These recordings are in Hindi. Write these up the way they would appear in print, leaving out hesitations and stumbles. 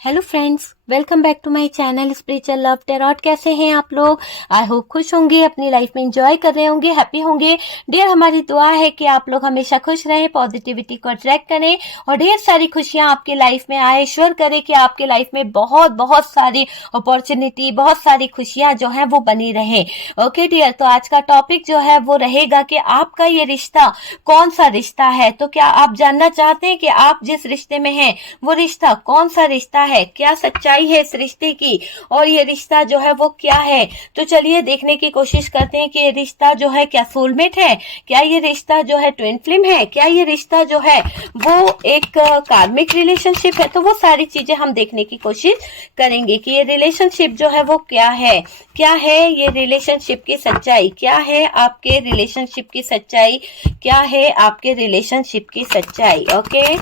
Hello friends, welcome back to my channel spiritual love tarot. कैसे हैं आप लोग? आई होप खुश होंगे, अपनी लाइफ में एंजॉय कर रहे होंगे, हैप्पी होंगे। डियर, हमारी दुआ है कि आप लोग हमेशा खुश रहें, पॉजिटिविटी को अट्रैक्ट करें और ढेर सारी खुशियां आपकी लाइफ में आए। ईश्वर करे कि आपके लाइफ में बहुत बहुत सारी अपॉर्चुनिटी, बहुत सारी खुशियां जो है वो बनी रहे। ओके डियर, तो आज का टॉपिक जो है वो रहेगा कि आपका ये रिश्ता कौन सा रिश्ता है। तो क्या आप जानना चाहते हैं कि आप जिस रिश्ते में हैं वो रिश्ता कौन सा रिश्ता है, क्या सच्चाई है इस रिश्ते की, और ये रिश्ता जो है वो क्या है? तो चलिए देखने की कोशिश करते हैं कि ये रिश्ता जो है क्या सोलमेट है, क्या ये रिश्ता जो है ट्विन फ्लेम है, क्या ये रिश्ता जो है वो एक कार्मिक रिलेशनशिप है। तो वो सारी चीजें हम देखने की कोशिश करेंगे कि ये रिलेशनशिप जो है वो क्या है, क्या है ये रिलेशनशिप की सच्चाई, क्या है आपके रिलेशनशिप की सच्चाई, क्या है आपके रिलेशनशिप की सच्चाई। ओके,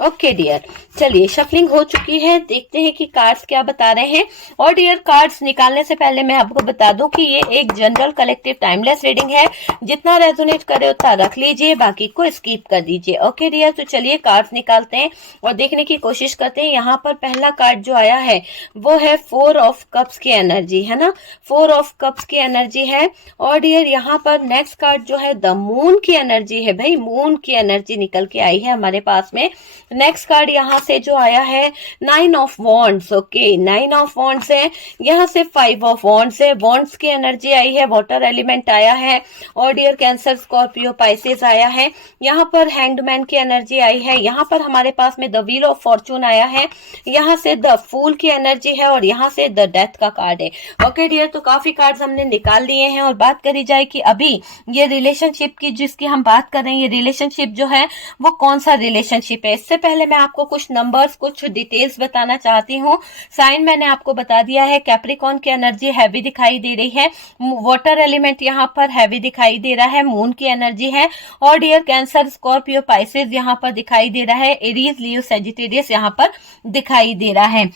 ओके डियर, चलिए शफलिंग हो चुकी है, देखते हैं कि कार्ड्स क्या बता रहे हैं। और डियर, कार्ड्स निकालने से पहले मैं आपको बता दूं कि ये एक जनरल कलेक्टिव टाइमलेस रीडिंग है। जितना रेजोनेट करे उतना रख लीजिए, बाकी को स्किप कर दीजिए। ओके डियर, तो चलिए कार्ड्स निकालते हैं और देखने की कोशिश करते हैं। यहाँ पर पहला कार्ड जो आया है वो है 4 ऑफ कप्स की एनर्जी, है ना, 4 ऑफ कप्स की एनर्जी है। और डियर, यहाँ पर नेक्स्ट कार्ड जो है द मून की एनर्जी है। भाई, मून की एनर्जी निकल के आई है हमारे पास में। नेक्स्ट कार्ड यहाँ से जो आया है 9 of wands. Okay, 9 of wands है। यहाँ से 5 ऑफ वॉन्ड्स है, वॉन्ड्स की एनर्जी आई है, वाटर एलिमेंट आया है। और डियर कैंसर, स्कॉर्पियो, पाइसेस आया है। यहाँ पर हैंग्ड मैन की एनर्जी आई है। यहाँ पर हमारे पास में द व्हील ऑफ फॉर्चून आया है। यहाँ से द फूल की एनर्जी है और यहाँ से द डेथ का कार्ड है। ओके डियर, तो काफी कार्ड्स हमने निकाल लिए हैं और बात करी जाए कि अभी ये रिलेशनशिप की जिसकी हम बात कर रहे हैं, ये रिलेशनशिप जो है वो कौन सा रिलेशनशिप है। इससे पहले मैं आपको कुछ नंबर्स, कुछ डिटेल्स बताना चाहती हूँ। साइन मैंने आपको बता दिया है। कैप्रिकॉर्न की एनर्जी हैवी दिखाई दे रही है, वाटर एलिमेंट यहाँ पर हैवी दिखाई दे रहा है, मून की एनर्जी है। और डियर कैंसर, स्कॉर्पियो, पाइसेस यहाँ पर दिखाई दे रहा है, एरीज, लियो, सेजिटेरियस यहाँ पर दिखाई दे रहा है।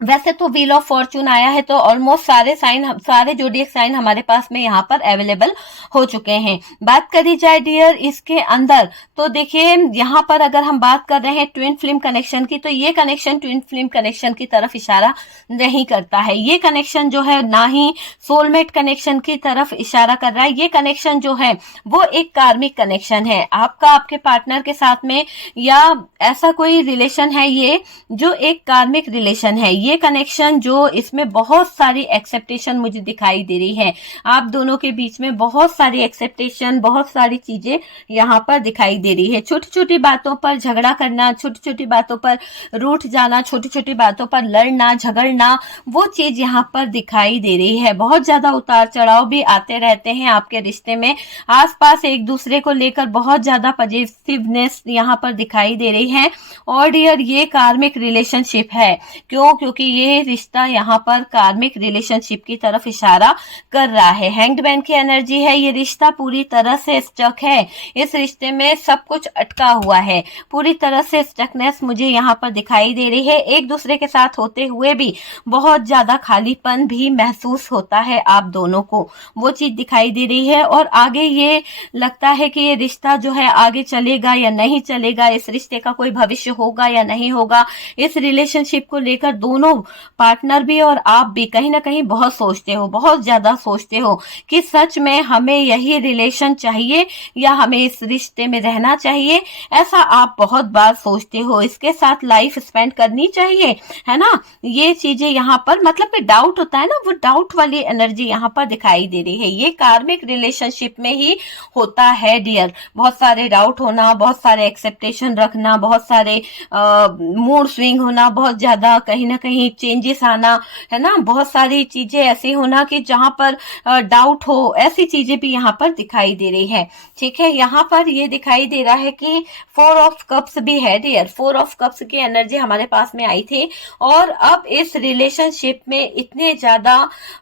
वैसे तो व्हील ऑफ फॉर्चून आया है, तो ऑलमोस्ट सारे साइन, सारे जोडियक साइन हमारे पास में यहाँ पर अवेलेबल हो चुके हैं। बात करी जाए डियर इसके अंदर, तो देखिए यहाँ पर अगर हम बात कर रहे हैं ट्विन फ्लेम कनेक्शन की, तो ये कनेक्शन ट्विन फ्लेम कनेक्शन की तरफ इशारा नहीं करता है। ये कनेक्शन जो है ना ही सोलमेट कनेक्शन की तरफ इशारा कर रहा है। ये कनेक्शन जो है वो एक कार्मिक कनेक्शन है आपका आपके पार्टनर के साथ में, या ऐसा कोई रिलेशन है ये जो एक कार्मिक रिलेशन है। ये कनेक्शन जो, इसमें बहुत सारी एक्सेप्टेशन मुझे दिखाई दे रही है। आप दोनों के बीच में बहुत सारी एक्सेप्टेशन, बहुत सारी चीजें यहाँ पर दिखाई दे रही है। छोटी छोटी बातों पर झगड़ा करना, छोटी छोटी बातों पर रूठ जाना, छोटी छोटी बातों पर लड़ना, झगड़ना, वो चीज यहाँ पर दिखाई दे रही है। बहुत ज्यादा उतार चढ़ाव भी आते रहते हैं आपके रिश्ते में। आसपास एक दूसरे को लेकर बहुत ज्यादा पॉजिटिवनेस यहाँ पर दिखाई दे रही है। और डियर, ये कार्मिक रिलेशनशिप है। क्यों? क्योंकि ये रिश्ता यहाँ पर कार्मिक रिलेशनशिप की तरफ इशारा कर रहा है। हैंग्ड मैन की एनर्जी है। ये रिश्ता पूरी तरह से स्टक है। इस रिश्ते में सब कुछ अटका हुआ है, पूरी तरह से स्टकनेस मुझे यहाँ पर दिखाई दे रही है। एक दूसरे के साथ होते हुए भी बहुत ज्यादा खालीपन भी महसूस होता है आप दोनों को, वो चीज दिखाई दे रही है। और आगे ये लगता है कि ये रिश्ता जो है आगे चलेगा या नहीं चलेगा, इस रिश्ते का कोई भविष्य होगा या नहीं होगा। इस रिलेशनशिप को लेकर दोनों पार्टनर भी और आप भी कहीं ना कहीं बहुत सोचते हो, बहुत ज्यादा सोचते हो कि सच में हमें यही रिलेशन चाहिए या हमें इस रिश्ते में रहना चाहिए। ऐसा आप बहुत बार सोचते हो, इसके साथ लाइफ स्पेंड करनी चाहिए, है ना। ये चीजें यहाँ पर मतलब कि डाउट होता है ना, वो डाउट वाली एनर्जी यहाँ पर दिखाई दे रही है। ये कार्मिक रिलेशनशिप में ही होता है डियर। बहुत सारे डाउट होना, बहुत सारे एक्सेप्टेशन रखना, बहुत सारे मूड स्विंग होना, बहुत ज्यादा कहीं ना कहीं चेंजेस आना, है ना, बहुत सारी चीजें ऐसी होना कि जहां पर डाउट हो, ऐसी चीजें भी यहाँ पर दिखाई दे रही है। ठीक है, यहाँ पर ये दिखाई दे रहा है कि 4 ऑफ कप्स भी है डियर। 4 ऑफ कप्स की एनर्जी हमारे पास में आई थी। और अब इस रिलेशनशिप में इतने ज्यादा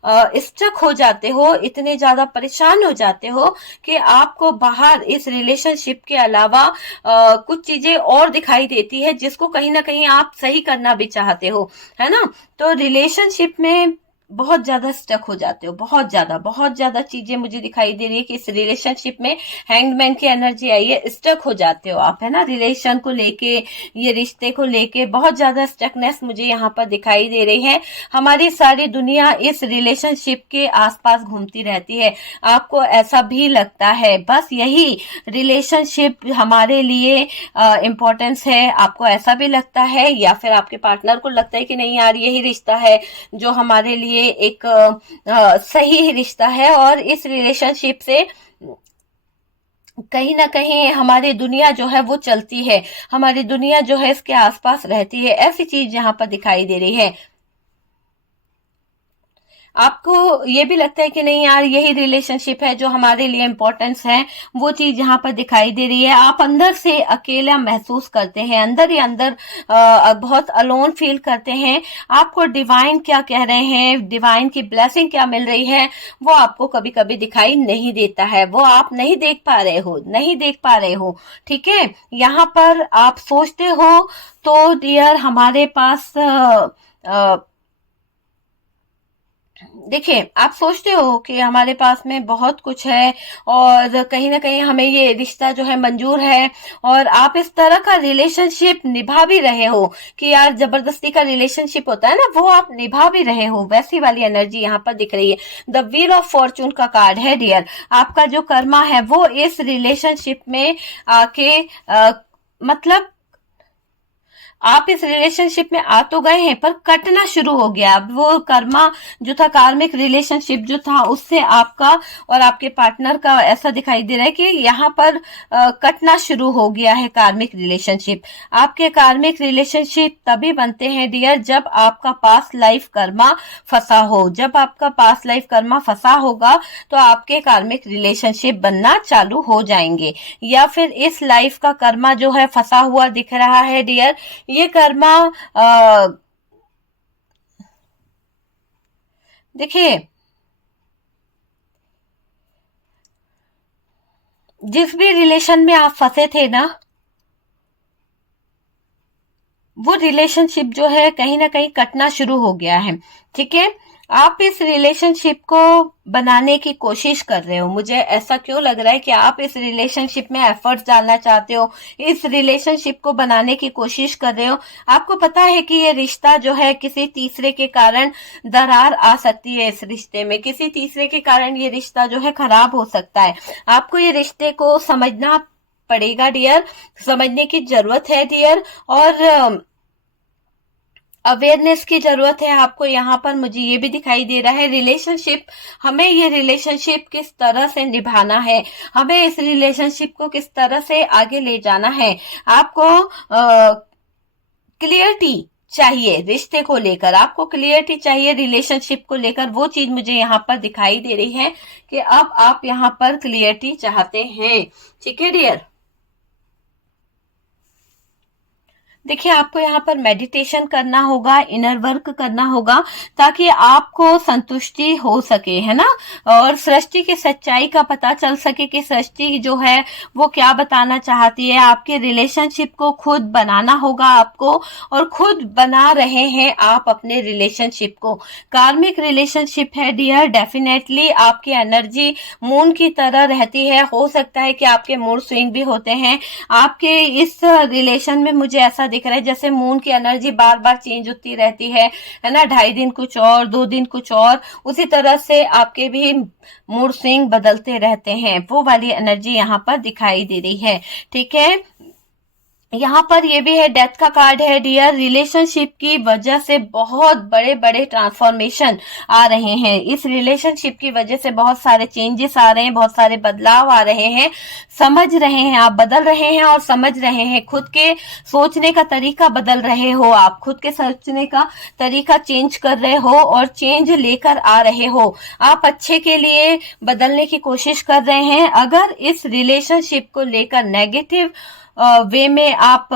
स्टक हो जाते हो, इतने ज्यादा परेशान हो जाते हो कि आपको बाहर इस रिलेशनशिप के अलावा कुछ चीजें और दिखाई देती है जिसको कहीं ना कहीं आप सही करना भी चाहते हो, है ना। तो रिलेशनशिप में बहुत ज्यादा स्टक हो जाते हो, बहुत ज्यादा चीजें मुझे दिखाई दे रही है कि इस रिलेशनशिप में हैंगमैन की एनर्जी आई है, स्टक हो जाते हो आप, है ना, रिलेशन को लेके, ये रिश्ते को लेके बहुत ज्यादा स्टकनेस मुझे यहाँ पर दिखाई दे रही है। हमारी सारी दुनिया इस रिलेशनशिप के आसपास घूमती रहती है, आपको ऐसा भी लगता है, बस यही रिलेशनशिप हमारे लिए इम्पोर्टेंस है, आपको ऐसा भी लगता है, या फिर आपके पार्टनर को लगता है कि नहीं यार यही रिश्ता है जो हमारे लिए एक सही रिश्ता है, और इस रिलेशनशिप से कहीं ना कहीं हमारी दुनिया जो है वो चलती है, हमारी दुनिया जो है इसके आसपास रहती है, ऐसी चीज यहाँ पर दिखाई दे रही है। आपको ये भी लगता है कि नहीं यार यही रिलेशनशिप है जो हमारे लिए इम्पोर्टेंस है, वो चीज यहाँ पर दिखाई दे रही है। आप अंदर से अकेला महसूस करते हैं, अंदर ही अंदर बहुत अलोन फील करते हैं। आपको डिवाइन क्या कह रहे हैं, डिवाइन की ब्लेसिंग क्या मिल रही है, वो आपको कभी कभी दिखाई नहीं देता है, वो आप नहीं देख पा रहे हो, नहीं देख पा रहे हो। ठीक है, यहाँ पर आप सोचते हो तो डियर हमारे पास देखिए, आप सोचते हो कि हमारे पास में बहुत कुछ है और कहीं ना कहीं हमें ये रिश्ता जो है मंजूर है, और आप इस तरह का रिलेशनशिप निभा भी रहे हो कि यार जबरदस्ती का रिलेशनशिप होता है ना, वो आप निभा भी रहे हो, वैसी वाली एनर्जी यहाँ पर दिख रही है। द व्हील ऑफ फॉर्चून का कार्ड है डियर। आपका जो कर्मा है वो इस रिलेशनशिप में आके मतलब आप इस रिलेशनशिप में आ तो गए हैं पर कटना शुरू हो गया। अब वो कर्मा जो था, कार्मिक रिलेशनशिप जो था, उससे आपका और आपके पार्टनर का ऐसा दिखाई दे रहा है कि यहाँ पर कटना शुरू हो गया है कार्मिक रिलेशनशिप। आपके कार्मिक रिलेशनशिप तभी बनते हैं डियर जब आपका पास्ट लाइफ कर्मा फंसा हो। जब आपका पास्ट लाइफ कर्मा फंसा होगा तो आपके कार्मिक रिलेशनशिप बनना चालू हो जाएंगे, या फिर इस लाइफ का कर्मा जो है फंसा हुआ दिख रहा है डियर। ये कर्मा देखिए, जिस भी रिलेशन में आप फंसे थे ना, वो रिलेशनशिप जो है कहीं ना कहीं कटना शुरू हो गया है। ठीक है, आप इस रिलेशनशिप को बनाने की कोशिश कर रहे हो। मुझे ऐसा क्यों लग रहा है कि आप इस रिलेशनशिप में एफर्ट्स डालना चाहते हो, इस रिलेशनशिप को बनाने की कोशिश कर रहे हो। आपको पता है कि ये रिश्ता जो है किसी तीसरे के कारण दरार आ सकती है, इस रिश्ते में किसी तीसरे के कारण ये रिश्ता जो है खराब हो सकता है। आपको ये रिश्ते को समझना पड़ेगा डियर, समझने की जरूरत है डियर, और अवेयरनेस की जरूरत है आपको। यहाँ पर मुझे ये भी दिखाई दे रहा है रिलेशनशिप, हमें ये रिलेशनशिप किस तरह से निभाना है, हमें इस रिलेशनशिप को किस तरह से आगे ले जाना है। आपको क्लियरिटी चाहिए रिश्ते को लेकर, आपको क्लियरिटी चाहिए रिलेशनशिप को लेकर। वो चीज मुझे यहाँ पर दिखाई दे रही है कि अब आप यहाँ पर क्लियरिटी चाहते हैं। ठीक है डियर, देखिए आपको यहाँ पर मेडिटेशन करना होगा, इनर वर्क करना होगा ताकि आपको संतुष्टि हो सके, है ना, और सृष्टि की सच्चाई का पता चल सके कि सृष्टि जो है वो क्या बताना चाहती है। आपके रिलेशनशिप को खुद बनाना होगा आपको, और खुद बना रहे हैं आप अपने रिलेशनशिप को। कार्मिक रिलेशनशिप है डियर, डेफिनेटली आपकी एनर्जी मून की तरह रहती है। हो सकता है कि आपके मूड स्विंग भी होते हैं। आपके इस रिलेशन में मुझे ऐसा दिख रहा है जैसे मून की एनर्जी बार बार चेंज होती रहती है ना, 2.5 दिन कुछ और, 2 दिन कुछ और, उसी तरह से आपके भी मूड स्विंग बदलते रहते हैं। वो वाली एनर्जी यहाँ पर दिखाई दे रही है। ठीक है, यहाँ पर ये भी है, डेथ का कार्ड है डियर। रिलेशनशिप की वजह से बहुत बड़े बड़े ट्रांसफॉर्मेशन आ रहे हैं, इस रिलेशनशिप की वजह से बहुत सारे चेंजेस आ रहे हैं, बहुत सारे बदलाव आ रहे हैं। समझ रहे हैं आप, बदल रहे हैं और समझ रहे हैं, खुद के सोचने का तरीका बदल रहे हो आप, खुद के सोचने का तरीका चेंज कर रहे हो और चेंज लेकर आ रहे हो। आप अच्छे के लिए बदलने की कोशिश कर रहे हैं। अगर इस रिलेशनशिप को लेकर नेगेटिव वे में आप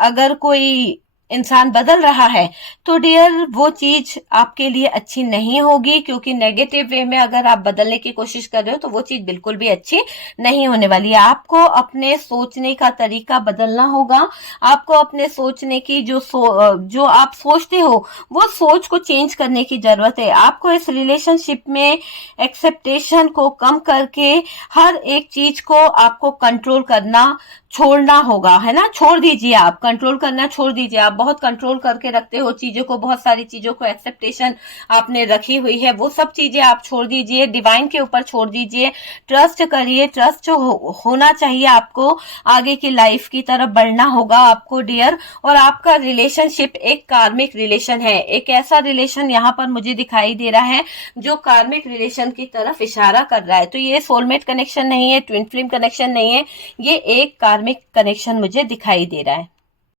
अगर कोई इंसान बदल रहा है, तो डियर वो चीज आपके लिए अच्छी नहीं होगी, क्योंकि नेगेटिव वे में अगर आप बदलने की कोशिश कर रहे हो तो वो चीज बिल्कुल भी अच्छी नहीं होने वाली है। आपको अपने सोचने का तरीका बदलना होगा। आपको अपने सोचने की जो आप सोचते हो वो सोच को चेंज करने की जरूरत है। आपको इस रिलेशनशिप में एक्सेप्टेशन को कम करके हर एक चीज को आपको कंट्रोल करना छोड़ना होगा, है ना। छोड़ दीजिए, आप कंट्रोल करना छोड़ दीजिए। आप बहुत कंट्रोल करके रखते हो चीजों को, बहुत सारी चीजों को एक्सेप्टेशन आपने रखी हुई है, वो सब चीजें आप छोड़ दीजिए, डिवाइन के ऊपर छोड़ दीजिए। ट्रस्ट करिए, ट्रस्ट होना चाहिए आपको। आगे की लाइफ की तरफ बढ़ना होगा आपको डियर। और आपका रिलेशनशिप एक कार्मिक रिलेशन है, एक ऐसा रिलेशन यहाँ पर मुझे दिखाई दे रहा है जो कार्मिक रिलेशन की तरफ इशारा कर रहा है। तो ये सोलमेट कनेक्शन नहीं है, ट्विन फ्लेम कनेक्शन नहीं है, ये एक कार्मिक कनेक्शन मुझे दिखाई दे रहा है।